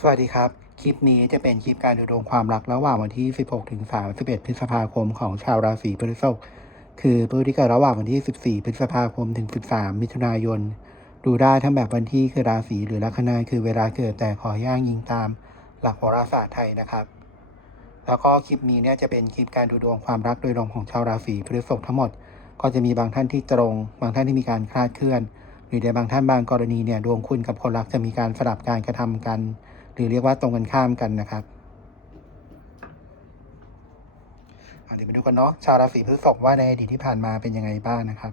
สวัสดีครับ คลิปนี้จะเป็นคลิปการดูดวงความรักระหว่างวันที่ 16 ถึง 31 พฤษภาคมของชาวราศีพฤษภคือผู้ที่เกิดระหว่างวันที่ 14 พฤษภาคมถึง 13 มิถุนายน ดูได้ทั้งแบบวันที่คือราศีหรือลัคนาคือเวลาเกิดแต่ขอย่างยิงตามหลักโหราศาสตร์ไทยนะครับ แล้วก็คลิปนี้เนี่ยจะเป็นคลิปการดูดวงความรักโดยรวมของชาวราศีพฤษภทั้งหมด ก็จะมีบางท่านที่ตรง บางท่านที่มีการคลาดเคลื่อน หรือในบางท่านบางกรณีเนี่ยดวงคุณกับคนรักจะมีการสลับการกระทำกัน หรือเรียกว่าตรงกันข้ามกันนะครับเดี๋ยวมาดูกันเนาะชาวราศีพฤษภว่าในอดีตที่ผ่านมาเป็นยังไงบ้างนะครับ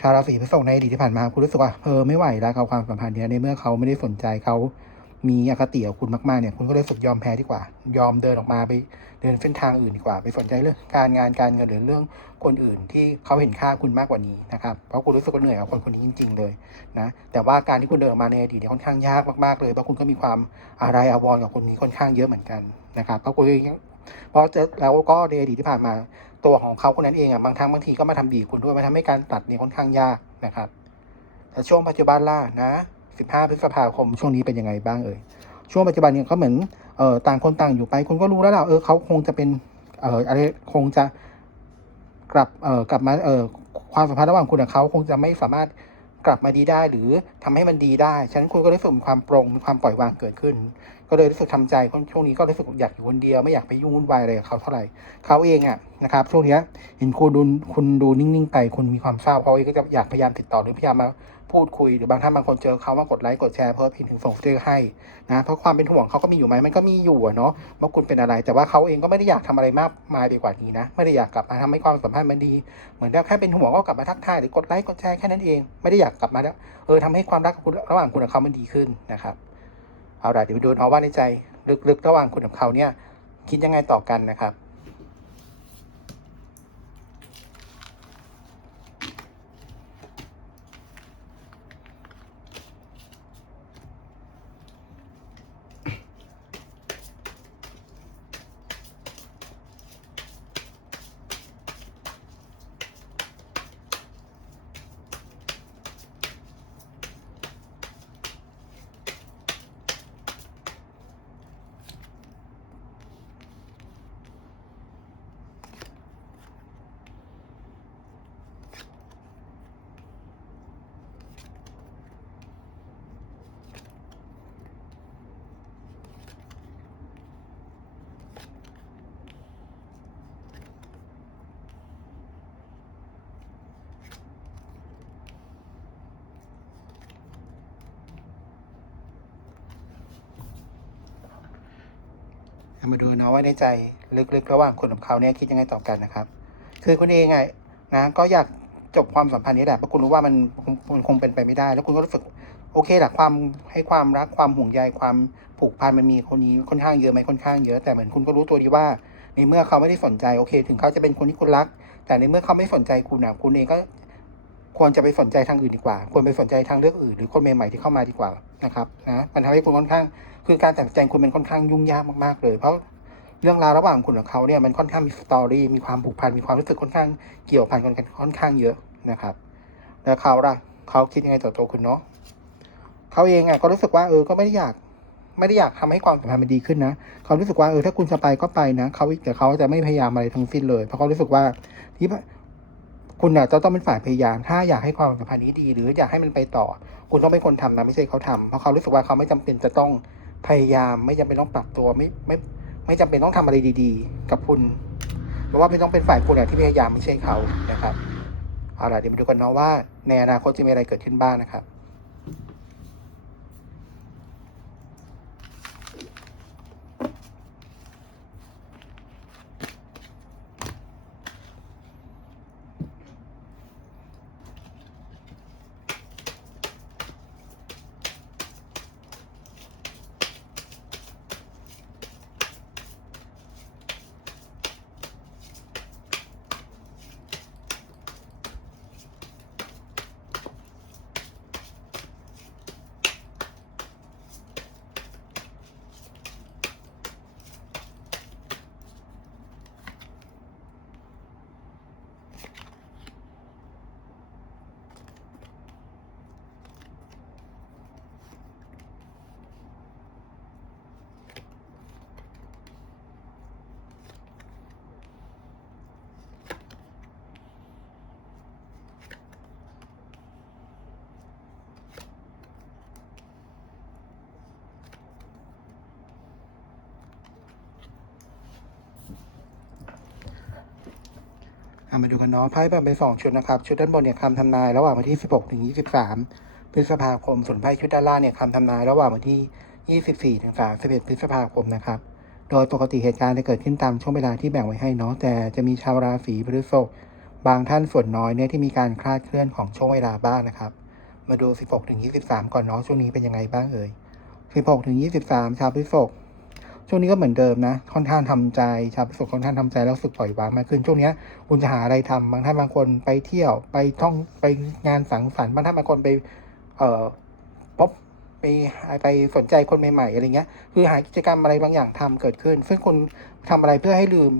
ชาวราศีพฤษภในอดีตที่ผ่านมาคุณรู้สึกว่าเออไม่ไหวแล้วกับความสัมพันธ์เนี้ยในเมื่อเขาไม่ได้สนใจเขา มีอคติกับคุณมากๆเนี่ยคุณก็เลยรู้สึกยอมแพ้ดีกว่า ยอมเดินออกมาไปเดินเส้นทางอื่นดีกว่า ไปสนใจเรื่องการงานการเงินหรือเรื่องคนอื่นที่เขาเห็นค่าคุณมากกว่านี้นะครับเพราะคุณรู้สึกว่าเหนื่อยกับคนคนนี้จริง ๆ เลยนะแต่ว่าการที่คุณเดินออกมาในอดีตเนี่ยค่อนข้างยากมากๆเลยเพราะคุณก็มีความอะไรอาวรกับคนนี้ค่อนข้างเยอะเหมือนกันนะครับเพราะคุณเพราะจะแล้วก็ในอดีตที่ผ่านมาตัวของเขาคนนั้นเองอะบางครั้งบางทีก็มาทำบีบคุณด้วยมาทำให้การตัดเนี่ยค่อนข้างยากนะครับแต่ช่วงปัจจุบันล่ะนะ 15 พฤษภาคม ช่วงนี้เป็นยังไงบ้างเอ่ยช่วงปัจจุบันเนี่ยก็เหมือนเอ่อต่างคนต่างอยู่ไป คุณก็รู้แล้วล่ะเออเขาคงจะเป็นเอ่ออะไรคงจะกลับเอ่อกลับมาเอ่อความสัมพันธ์ระหว่างคุณกับเขาคงจะไม่สามารถกลับมาดีได้หรือทำให้มันดีได้ ฉะนั้นคุณก็ได้ฝึกความโปร่งความปล่อยวางเกิดขึ้นก็เลยรู้สึกทำใจช่วงนี้ก็รู้สึกอยากอยู่คนเดียวไม่อยากไปยุ่งวุ่นวายอะไรกับเขาเท่าไหร่เขาเองอะนะครับช่วงนี้เห็นคุณดูคุณดูนิ่งๆไปคุณมีความเศร้าเขาเองก็จะอยากพยายามติดต่อหรือพยายามมาพูดคุยหรือบางท่านบางคนเจอเขามากดไลค์กดแชร์เพิ่มพินถึงส่งสติ๊กเกอร์ให้นะเพราะความเป็นห่วงเขาก็มีอยู่ไหมมันก็มีอยู่เนาะว่าคุณเป็นอะไร แต่ว่าเขาเองก็ไม่ได้อยากทำอะไรมากมายไปกว่านี้นะ ไม่ได้อยากกลับมาทำให้ความสัมพันธ์มันดี เหมือนแค่เป็นห่วงก็กลับมาทักทายหรือกดไลค์กดแชร์แค่นั้นเอง ไม่ได้อยากกลับมาแล้วเออทำให้ความรักระหว่างคุณกับเขามันดีขึ้นนะครับ เอาล่ะเดี๋ยวไปดูเอาว่าในใจลึกๆ ระหว่างคุณกับเขาเนี่ยคิดยังไงต่อกันนะครับ เอามาดูนะว่าในใจลึกๆระหว่างคุณกับเขาเนี่ยคิดยังไงต่อกันนะครับ คือคุณเองไงนะก็อยากจบความสัมพันธ์นี้แหละเพราะคุณรู้ว่ามันคงมันคงเป็นไปไม่ได้ แล้วคุณก็รู้สึกโอเคแหละความให้ความรักความห่วงใยความผูกพันมันมีคนนี้ค่อนข้างเยอะไหมค่อนข้างเยอะแต่เหมือนคุณก็รู้ตัวดีว่า ในเมื่อเขาไม่ได้สนใจโอเค ถึงเขาจะเป็นคนที่คุณรัก แต่ในเมื่อเขาไม่สนใจคุณนะคุณเองก็ควรจะไปสนใจทางอื่นดีกว่า ควรไปสนใจทางเลือกอื่น หรือคนใหม่ๆที่เข้ามาดีกว่านะครับนะมันทำให้คุณค่อนข้าง คือการตัดสินใจคุณเป็นค่อนข้างยุ่งยากมากๆเลย เพราะเรื่องราวระหว่างคุณกับเขาเนี่ยมันค่อนข้างมีสตอรี่มีความผูกพันมีความรู้สึกค่อนข้างเกี่ยวพันกันค่อนข้างเยอะนะครับ แล้วเขาล่ะเขาคิดยังไงต่อตัวคุณเนาะเขาเองอะก็รู้สึกว่าเออก็ไม่ได้อยาก ไม่ได้อยากทำให้ความสัมพันธ์มันดีขึ้นนะเขารู้สึกว่าเออถ้าคุณจะไปก็ไปนะเขาแต่เขาจะไม่พยายามอะไรทั้งสิ้นเลย เพราะเขารู้สึกว่าที่คุณน่ะจะต้องเป็นฝ่ายพยายาม ถ้าอยากให้ความสัมพันธ์นี้ดี หรืออยากให้มันไปต่อ คุณต้องเป็นคนทำนะไม่ใช่เขาทำเพราะเขารู้สึกว่าเขาไม่จำเป็นจะต้อง พยายามไม่จำเป็นต้องปรับตัวไม่ไม่ไม่จำเป็นต้องทำอะไรดี ๆ กับคุณเพราะว่าไม่ต้องเป็นฝ่ายคุณอะที่พยายามไม่ใช่เขานะครับเอาล่ะเดี๋ยวมาดูกันเนาะว่าในอนาคตจะมีอะไรเกิดขึ้นบ้างนะครับามาดูกันเนาะไพ่แบ่งเป็นสองชุดนะครับ ชุดด้านบนเนี่ยคำทำนายระหว่างวันที่ 16 ถึง 23 พฤษภาคม ส่วนไพ่ชุดด้านล่างเนี่ยคำทำนายระหว่างวันที่ 24 ถึง 31 พฤษภาคมนะครับ โดยปกติเหตุการณ์จะเกิดขึ้นตามช่วงเวลาที่แบ่งไว้ให้เนาะ แต่จะมีชาวราศีพฤษภบางท่านส่วนน้อยเนี่ยที่มีการคลาดเคลื่อนของช่วงเวลาบ้างนะครับ มาดู 16 ถึง 23 ก่อนเนาะช่วงนี้เป็นยังไงบ้างเอ่ย 16 ถึง 23 ชาวพฤษภ ช่วงนี้ก็เหมือนเดิมนะ ค่อนข้างทำใจชาวพฤษภค่อนข้างทำใจแล้วสึกปล่อยวางมากขึ้นช่วงนี้คุณจะหาอะไรทำบางท่านบางคนไปเที่ยวไปท่องไปงานสังสรรค์บางท่านบางคนไปเอ่อพบไปไปสนใจคนใหม่ๆอะไรเงี้ย คือหากิจกรรมอะไรบางอย่างทำเกิดขึ้น ซึ่งคุณทำอะไรเพื่อให้ลืม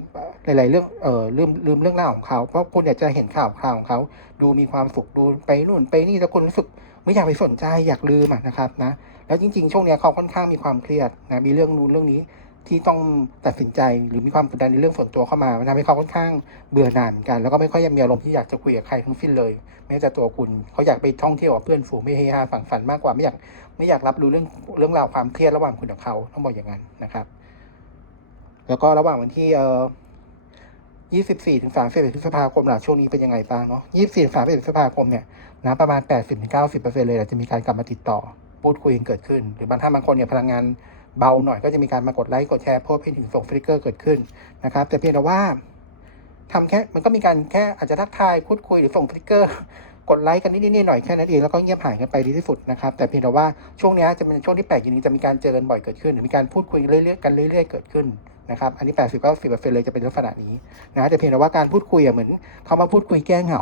หลาย ๆ เรื่องเอ่อลืมลืมเรื่องราวของเขา เพราะคุณอยากจะเห็นข่าวคราวของเขา ดูมีความสุขดูไปนู่นไปนี่แล้วคุณรู้สึก ไม่อยากไปสนใจอยากลืมนะครับนะแล้วจริง ๆ ช่วงเนี้ยเขาค่อนข้างมีความเครียดนะมีเรื่องนู้นเรื่องนี้ที่ต้องตัดสินใจหรือมีความกดดันในเรื่องส่วนตัวเข้ามาทำให้เขาค่อนข้างเบื่อหน่ายเหมือนกัน แล้วก็ไม่ค่อยมีอารมณ์ที่อยากจะคุยกับใครทั้งสิ้นเลยแม้แต่ตัวคุณเขาอยากไปท่องเที่ยวกับเพื่อนฝูงไม่เฮฮาฝังฝันมากกว่าไม่อยากไม่อยากรับรู้เรื่องเรื่องราวความเครียดระหว่างคุณกับเขาต้องบอกอย่างนั้นนะครับ แล้วก็ระหว่างวันที่เอ่อ24ถึง31พฤษภาคมหล่ะช่วงนี้เป็นยังไงบ้างเนาะ24ถึง31พฤษภาคมเนี่ย นะประมาณ 80-90%เลยจะมีการกลับมาติดต่อพูดคุยกันเกิดขึ้น หรือบางท่านบางคนเนี่ยพลังงานเบาหน่อยก็จะมีการมากดไลค์กดแชร์โพสต์ไปถึงส่งสติกเกอร์เกิดขึ้นนะครับ แต่เพียงแต่ว่าทำแค่มันก็มีการแค่อาจจะทักทายพูดคุยหรือส่งสติกเกอร์กดไลค์กันนิดๆหน่อยแค่นั้นเองแล้วก็เงียบหายกันไปดีที่สุดนะครับแต่เพียงแต่ว่าช่วงนี้จะเป็นช่วงที่แปลกอย่างนี้จะมีการเจอกันบ่อยเกิดขึ้นหรือมีการพูดคุยเรื่อยๆกันเรื่อยๆเกิดขึ้น นะครับ อันนี้ 80 90เปอร์เซ็นต์เลยจะเป็นลักษณะนี้นะแต่เพียงแต่ว่าการพูดคุยอะเหมือนเขามาพูดคุยแก้เหงา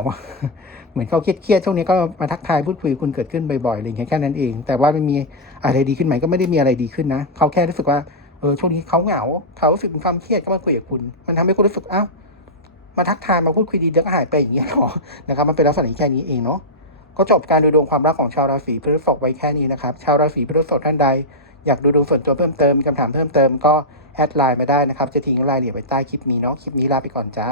เหมือนเขาเครียดๆช่วงนี้ก็มาทักทายพูดคุยคุณเกิดขึ้นบ่อยๆอะไรอย่างเงี้ยแค่นั้นเอง แต่ว่ามันมีอะไรดีขึ้นไหมก็ไม่ได้มีอะไรดีขึ้นนะเขาแค่รู้สึกว่าเออช่วงนี้เขาเหงาเขารู้สึกมีความเครียดก็มาคุยกับคุณ มันทำให้คุณรู้สึกอ้าวมาทักทายมาพูดคุยดีเดี๋ยวก็หายไปอย่างเงี้ยหรอนะครับมันเป็นลักษณะแค่นี้เองเนาะก็จบการดูดวงความรักของชาวราศีพฤษภไว้แค่นี้นะครับชาวราศีพฤษภท่านใดอยากดูดวงส่วนตัวเพิ่มเติมมีคำถามเพิ่มเติมก็ แอดไลน์มาได้นะครับ จะทิ้งรายละเอียดไว้ใต้คลิปนี้เนาะ คลิปนี้ลาไปก่อนจ้า